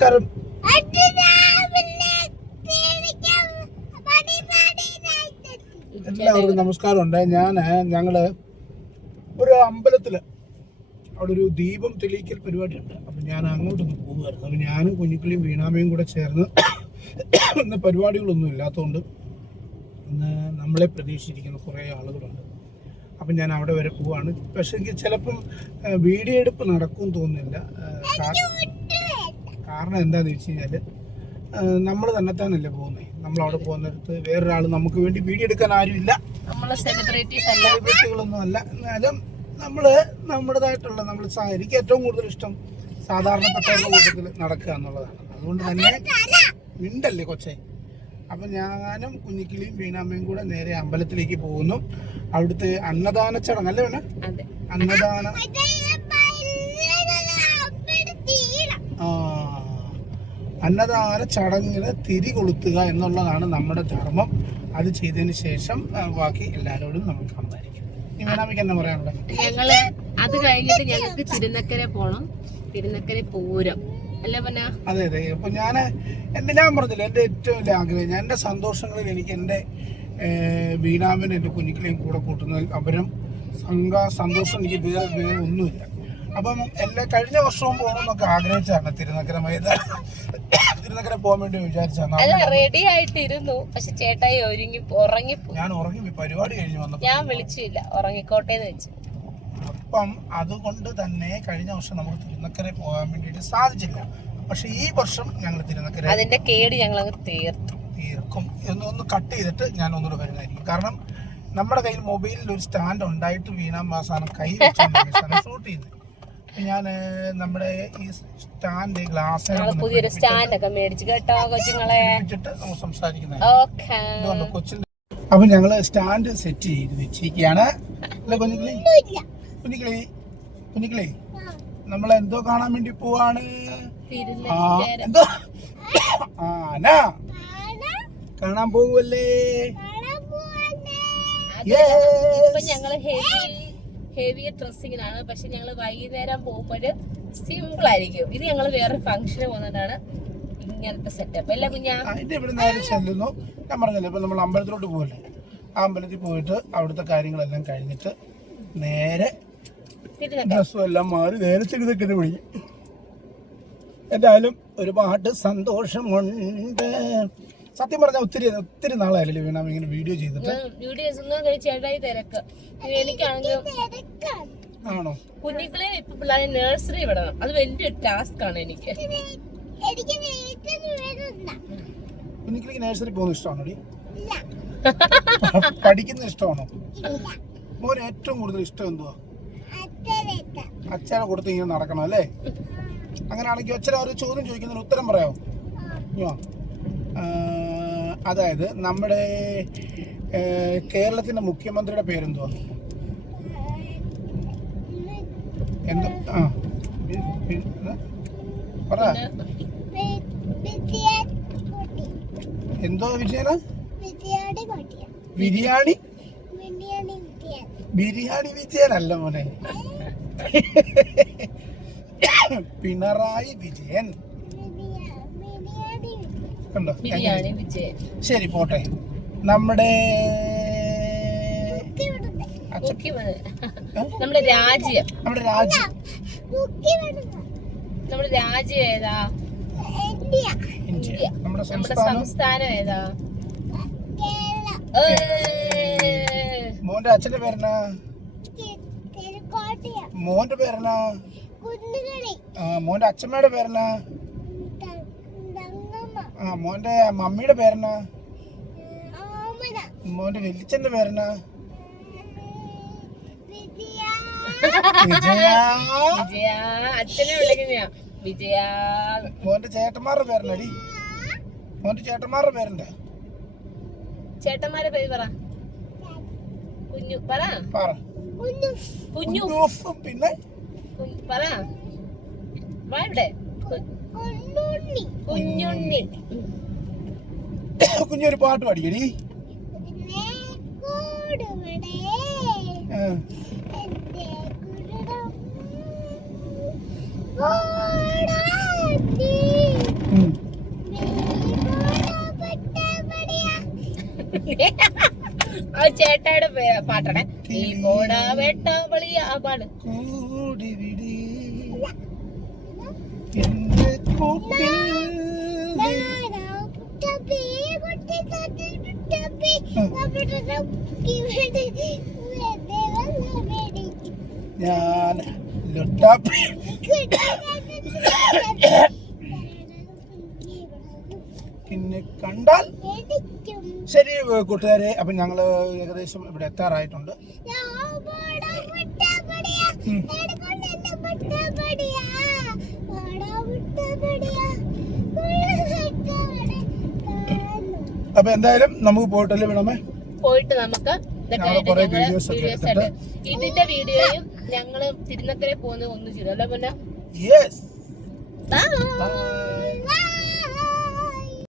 നമസ്കാരം. എല്ലാവർക്കും നമസ്കാരമുണ്ട്. ഞങ്ങള് ഒരു അമ്പലത്തില് അവിടെ ഒരു ദീപം തെളിയിക്കൽ പരിപാടിയുണ്ട്. അപ്പം ഞാൻ അങ്ങോട്ടൊന്ന് പോകുമായിരുന്നു. അപ്പം ഞാനും കുഞ്ഞിക്കിളിയും വീണാമയും കൂടെ ചേർന്ന് ഇന്ന് പരിപാടികളൊന്നും ഇല്ലാത്തതുകൊണ്ട് ഇന്ന് നമ്മളെ പ്രതീക്ഷിച്ചിരിക്കുന്ന കുറേ ആളുകളുണ്ട്. അപ്പം ഞാൻ അവിടെ വരെ പോവാണ്. പക്ഷേ എനിക്ക് ചിലപ്പം വീഡിയോ എടുപ്പ് നടക്കുമെന്ന് തോന്നുന്നില്ല. കാരണം എന്താണെന്ന് വെച്ച് കഴിഞ്ഞാൽ നമ്മൾ തന്നെത്താനല്ലേ പോകുന്നത്. നമ്മളവിടെ പോകുന്നിടത്ത് വേറൊരാൾ നമുക്ക് വേണ്ടി വീഡിയോ എടുക്കാൻ ആരുമില്ല. സെലിബ്രിറ്റികളൊന്നും അല്ല. എന്നാലും നമ്മുടേതായിട്ടുള്ള എനിക്ക് ഏറ്റവും കൂടുതൽ ഇഷ്ടം സാധാരണപ്പെട്ടവരുടെ കൂട്ടത്തിൽ നടക്കുക എന്നുള്ളതാണ്. അതുകൊണ്ട് തന്നെ മിണ്ടല്ലേ കൊച്ചേ. അപ്പം ഞാനും കുഞ്ഞിക്കിളിയും വീണാമ്മയും കൂടെ നേരെ അമ്പലത്തിലേക്ക് പോകുന്നു. അവിടുത്തെ അന്നദാന ചടങ്ങല്ലേ വേണേ, അന്നദാന ചടങ്ങിന് തിരി കൊളുത്തുക എന്നുള്ളതാണ് നമ്മുടെ ധർമ്മം. അത് ചെയ്തതിന് ശേഷം ബാക്കി എല്ലാവരോടും നമ്മൾ കാണുന്നതായിരിക്കും. ഈ വീണാമ്മയ്ക്ക് എന്നാ പറയാനുള്ളത്? ഞങ്ങള് അത് കഴിഞ്ഞിട്ട് ഞങ്ങൾക്ക് തിരുനക്കര പോണം. തിരുനക്കര പൂരം അല്ലേ പിന്നെ? അതെ. അപ്പൊ ഞാൻ പറഞ്ഞില്ല, എൻ്റെ ഏറ്റവും വലിയ ആഗ്രഹം, എൻ്റെ സന്തോഷങ്ങളിൽ എനിക്ക് എൻ്റെ വീണാമ്മൻ എൻ്റെ കുഞ്ഞിക്കിളിയും കൂടെ കൂട്ടുന്നതിൽ അവരും സന്തോഷം എനിക്ക് വേറെ ഒന്നുമില്ല. അപ്പം കഴിഞ്ഞ വർഷവും പോകണമെന്നൊക്കെ ആഗ്രഹിച്ചാണ് തിരുനക്കര പോകാൻ വേണ്ടി വിചാരിച്ചാണ്. റെഡി ആയിട്ടിരുന്നു. പക്ഷെ ചേട്ടായി ഉറങ്ങിപ്പോയി. ഞാൻ ഉറങ്ങി പരിപാടി കഴിഞ്ഞ് വന്നപ്പോൾ ഞാൻ വിളിച്ചില്ല, ഉറങ്ങിക്കോട്ടേന്ന് വെച്ചു. അപ്പം അതുകൊണ്ട് തന്നെ കഴിഞ്ഞ വർഷം നമുക്ക് തിരുനക്കര പോകാൻ വേണ്ടിയിട്ട് സാധിച്ചില്ല. പക്ഷെ ഈ വർഷം ഞങ്ങൾ തിരുനക്കര അതിന്റെ കേട് ഞങ്ങൾ തീർക്കും. ഒന്ന് കട്ട് ചെയ്തിട്ട് ഞാൻ ഒന്നുകൂടെ വരുന്നതായിരിക്കും. കാരണം നമ്മുടെ കയ്യിൽ മൊബൈലിൽ ഒരു സ്റ്റാൻഡ് ഉണ്ടായിട്ട് വീണാം അവസാനം കൈ വെച്ചാണ് ഷൂട്ട് ചെയ്യുന്നത്. ഞാൻ നമ്മുടെ ഈ സ്റ്റാൻഡ് ഗ്ലാസ് പുതിയൊരു സ്റ്റാൻഡ് ഒക്കെ മേടിച്ചു കേട്ടോ കൊച്ചുങ്ങളെ സംസാരിക്കുന്നത് കൊച്ചിന്റെ. അപ്പൊ ഞങ്ങള് സ്റ്റാൻഡ് സെറ്റ് ചെയ്ത് വെച്ചിരിക്കുകയാണ്. കുഞ്ഞിക്കിളി നമ്മളെന്തോ കാണാൻ വേണ്ടി പോവാണ്. എന്തോ ആന കാണാൻ പോവല്ലേ? ഞങ്ങള് ഹെവി ഡ്രസ്സിങ്ങിനാണ്. പക്ഷെ ഞങ്ങള് വൈകുന്നേരം പോകുമ്പോഴ് സിമ്പിൾ ആയിരിക്കും. ഇത് ഞങ്ങൾ വേറെ ഫംഗ്ഷന് പോകുന്നതാണ് ഇങ്ങനത്തെ സെറ്റപ്പ് അല്ല കുഞ്ഞാ. ഇവിടെ നേരെ ചെല്ലുന്നു. ഞാൻ പറഞ്ഞല്ലോ, ഇപ്പൊ നമ്മൾ അമ്പലത്തിലോട്ട് പോകല്ലേ. ആ അമ്പലത്തിൽ പോയിട്ട് അവിടുത്തെ കാര്യങ്ങളെല്ലാം കഴിഞ്ഞിട്ട് നേരെ ഡ്രസ്സും എല്ലാം മാറി നേരെ തിരുനക്കര വിളിക്കും. എന്തായാലും ഒരുപാട് സന്തോഷമുണ്ട്. സത്യം പറഞ്ഞാൽ ഒത്തിരി നാളായില്ലേ വീണാ ഇങ്ങനെ വീഡിയോ ചെയ്തിട്ട്. ആണോ? കുഞ്ഞിക്കളെ ഇപ്പൊ പിള്ളേരെ നഴ്സറി വിടണം. അത് വലിയൊരു ടാസ്ക് ആണ് എനിക്ക്. കുഞ്ഞിക്കളിക്ക് നഴ്സറി പോകുന്ന ഇഷ്ടമാണോ? പഠിക്കുന്ന ഇഷ്ടമാണോ? മോന് ഏറ്റവും കൂടുതൽ ഇഷ്ടം എന്തുവാ? അച്ഛനെ കൊടുത്ത് ഇങ്ങനെ നടക്കണം അല്ലേ? അങ്ങനെയാണെങ്കിൽ അച്ഛനെ ഒരു ചോദ്യം ചോദിക്കുന്നതിന് ഉത്തരം പറയാമോ? അതായത് നമ്മുടെ കേരളത്തിന്റെ മുഖ്യമന്ത്രിയുടെ പേരെന്തുവാ? പറ. എന്തോ വിജയന? ബിരിയാണി വിജയനല്ല മോനെ, പിണറായി വിജയൻ. കണ്ടോ? ശരി പോട്ടെ. നമ്മുടെ രാജ്യം ഏതാ? ഇന്ത്യ. നമ്മുടെ സംസ്ഥാനം ഏതാ? മോന്റെ അച്ഛന്റെ പേരെന്നാ? മോന്റെ പേരെന്നാ? മോന്റെ അച്ഛമ്മയുടെ പേരെന്നാ? മോന്റെ മമ്മിയുടെ പേരെന്നാ? മോന്റെ വെല്ലിച്ചന്റെ പേരെന്നാ? അച്ഛനെ വിളിക്കുന്ന വിജയ. മോന്റെ ചേട്ടന്മാരുടെ പേരെന്നാടി? മോന്റെ ചേട്ടന്മാരുടെ പേരെന്താ? ചേട്ടന്മാരുടെ പേര് പറ. കുഞ്ഞു പറ. കുഞ്ഞു പിന്നെ പറ. ഇവിടെ കുഞ്ഞുണ്ണി. കുഞ്ഞൊരു പാട്ട് പാടിക്കടി. ചേട്ടായുടെ പാട്ടാണ് ഈ കോട വേട്ടാവളി ആ പാട്. കൂടി വിടി എന്റെ കൂട്ടിൽ ഞാൻ ലുട്ടാപ്പി. പിന്നെ കണ്ടാൽ ശരി കൂട്ടുകാരെ, അപ്പൊ ഞങ്ങള് ഏകദേശം ഇവിടെ എത്താറായിട്ടുണ്ട്. അപ്പൊ എന്തായാലും നമുക്ക് പോയിട്ടല്ലേ വേണമേ, പോയിട്ട് നമുക്ക് ഇതിന്റെ വീഡിയോയും ഞങ്ങള് തിരുനക്കരെ പോകുന്നത് ഒന്ന് ചെയ്തു അല്ലേ പിന്നെ. യെസ്. ബൈ.